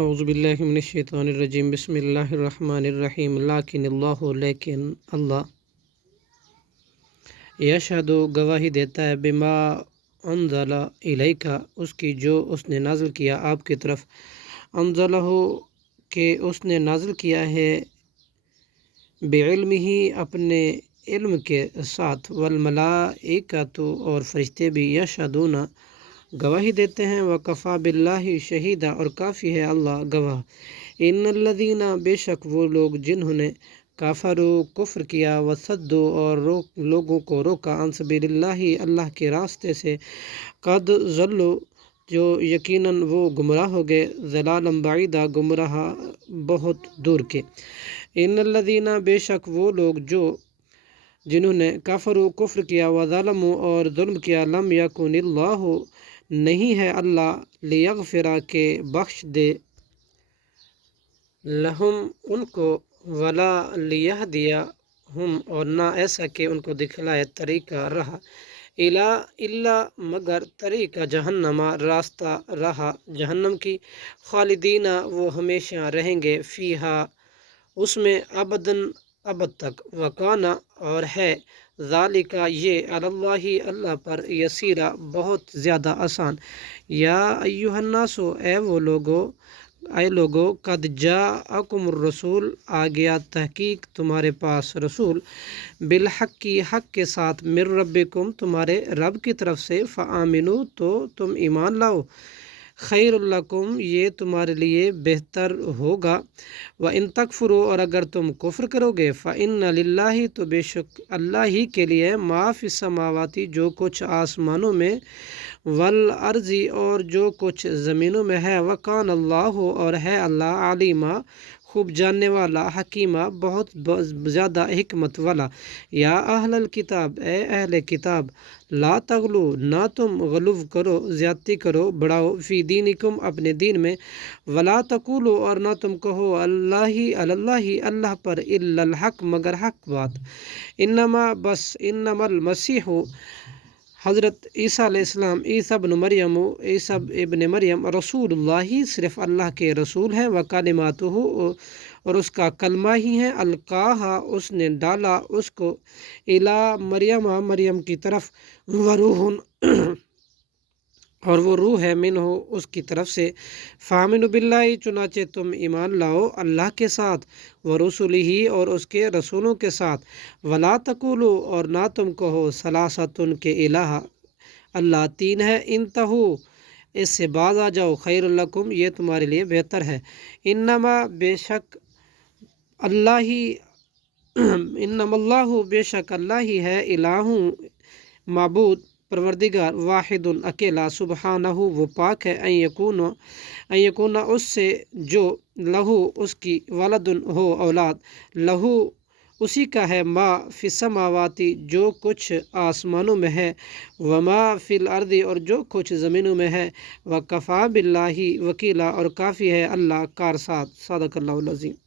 اعوذ باللہ من الشیطان الرجیم بسم اللہ الرحمن الرحیم لیکن اللہ یشہد گواہی دیتا ہے بما انزل الیک اس کی جو اس نے نازل کیا آپ کی طرف، انزلہ کہ اس نے نازل کیا ہے بعلمہ اپنے علم کے ساتھ، والملائکۃ اور فرشتے بھی یشہدون گواہی دیتے ہیں، وکفیٰ باللہ شہیدا اور کافی ہے اللہ گواہ۔ ان الذین بے شک وہ لوگ جنہوں نے کفروا کفر کیا، وصدوا اور لوگوں کو روکا عن سبیل اللہ اللہ کے راستے سے، قد ضلوا جو یقیناً وہ گمراہ ہو گئے، ضلالا بعیدا گمراہ بہت دور کے۔ ان الذین بے شک وہ لوگ جنہوں نے کفروا کفر کیا، وظلموا اور ظلم کیا، لم یکن اللہ نہیں ہے اللہ لیغفر کہ بخش دے، لہم ان کو، ولا لیہدیہم اور نہ ایسا کہ ان کو دکھلائے طریقہ راہ، الا مگر طریقہ جہنم راستہ راہ جہنم کی، خالدین وہ ہمیشہ رہیں گے، فیہا اس میں، ابداً ابد تک، وکان اور ہے، ذالک یہ، علی اللہ اللہ پر، یسیرا بہت زیادہ آسان۔ یا ایہا الناس اے لوگو، قد جاءکم الرسول آ گیا تحقیق تمہارے پاس رسول، بالحق حق کے ساتھ، من ربکم تمہارے رب کی طرف سے، فآمنوا تو تم ایمان لاؤ، خیر لکم یہ تمہارے لیے بہتر ہوگا، وَإِن تکفروا اور اگر تم کفر کرو گے، فإن للہ تو بے شک اللہ ہی کے لیے، ما فی السماوات جو کچھ آسمانوں میں، والارض اور جو کچھ زمینوں میں ہے، وکان اللہ اور ہے اللہ، علیما خوب جاننے والا، حکیمہ بہت زیادہ حکمت والا۔ یا اہل الکتاب اے اہل کتاب، لا تغلو نہ تم غلو کرو، زیادتی کرو، بڑھاؤ، فی دینکم اپنے دین میں، ولا تقولوا اور نہ تم کہو، اللہ پر، الا الحق مگر حق بات، انما بس، انما المسیح حضرت عیسیٰ علیہ السلام، عیسیٰ ابن مریم، رسول اللہ صرف اللہ کے رسول ہیں، وکلماتہ اور اس کا کلمہ ہی ہے، القاہا اس نے ڈالا اس کو، الی مریم کی طرف، وروح اور وہ روح ہے، منہ اس کی طرف سے، فآمنوا باللہ چنانچہ تم ایمان لاؤ اللہ کے ساتھ، ورسلہ اور اس کے رسولوں کے ساتھ، ولا تقولوا اور نہ تم کہو، ثلاثۃ کہ الہ اللہ تین ہے، انتہو اس سے باز آ جاؤ، خیر لکم یہ تمہارے لیے بہتر ہے، انما بے شک اللہ انما اللہ بے شک اللہ ہی ہے، الہ معبود، پروردگار، واحد اکیلا، سبحانہ وہ پاک ہے، ان یکون اس سے جو، لہو اس کی، ولد ہو اولاد، لہو اسی کا ہے، ما فی السماوات جو کچھ آسمانوں میں ہے، وما فی الارض اور جو کچھ زمینوں میں ہے، وکفیٰ باللہ وکیلا اور کافی ہے اللہ کارساز۔ صدق اللہ العظیم۔